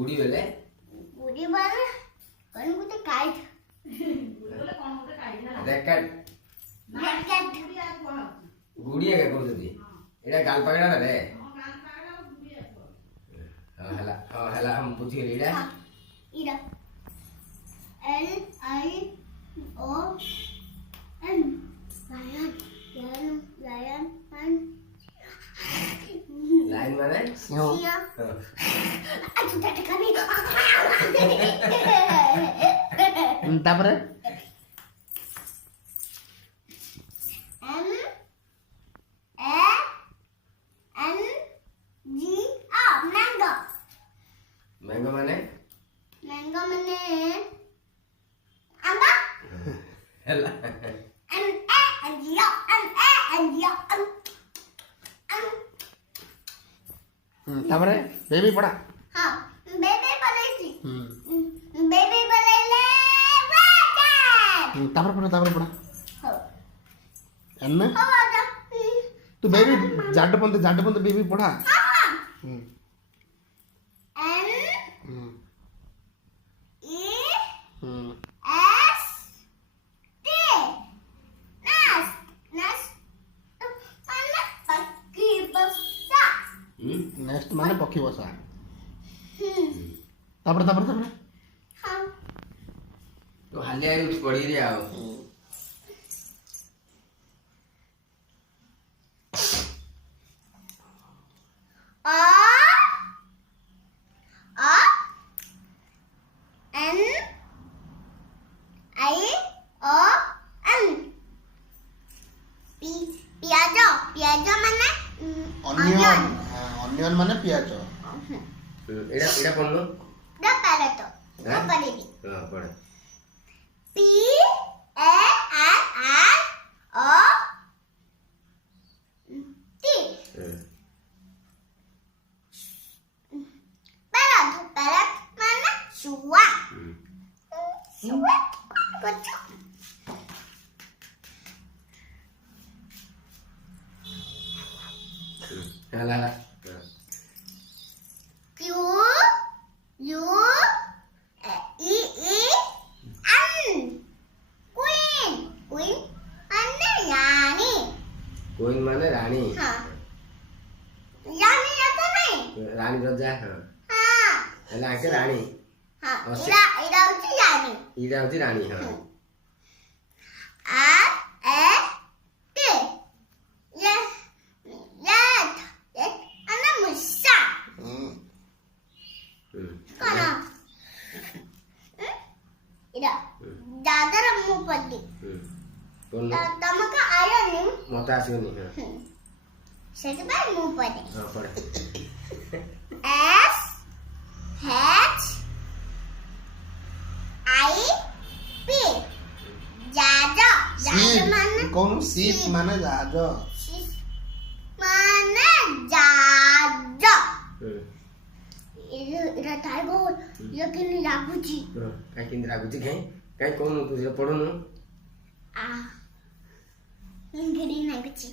गुड़ी बेले कौन गुटे काइट गुड़ी बोले कौन गुटे काइट ना रैकेट रैकेट गुड़ी आ को गुड़ी के कहउछथि एटा गाल पकड़ा रे हां कान कागड़ा गुड़ी आ को हला हम पूछी रीडा इरा LION लायन लाइन माने सिया आज तक कभी तापरे मैंगो माने आंबा हला तापरे बेबी पड़ा हाँ बेबी बोलेगी बेबी बोलेले वाटर तापरे पड़ा हो एन्ना हो वाटर तू बेबी जाड पंत बेबी पढ़ा हाँ हम्म N हम्म E हम्म S T Nest mana pagi besar next माने पक्षी बसा तापरे हाँ तो हालिया यूज पड़ी रे आओ N I O N Piaggio माने ऑनियन माने प्याज एड़ा पन्नो दा पैरेटो दा परेबी हां पढ़ P A R O T Parrot mana suwa kocok हला Q U E N Queen mana रानी कोइन माने रानी हाँ रानी आता नहीं रानी रजा हां हाँ हला के रानी हाँ और इरा उची रानी इडा होती रानी हां R A T ana musa kana ida dadar mu padi cone tamaka ayo ni मता आसीनी हां setibay mu padi हां पढ़ S H I P jajo mana कौन सीप माने जाज mana jajo इरा टाइगो ये किन लागुची काय किंद रागुची काय कोन तुझे पढुनु आ इंग्री लागुची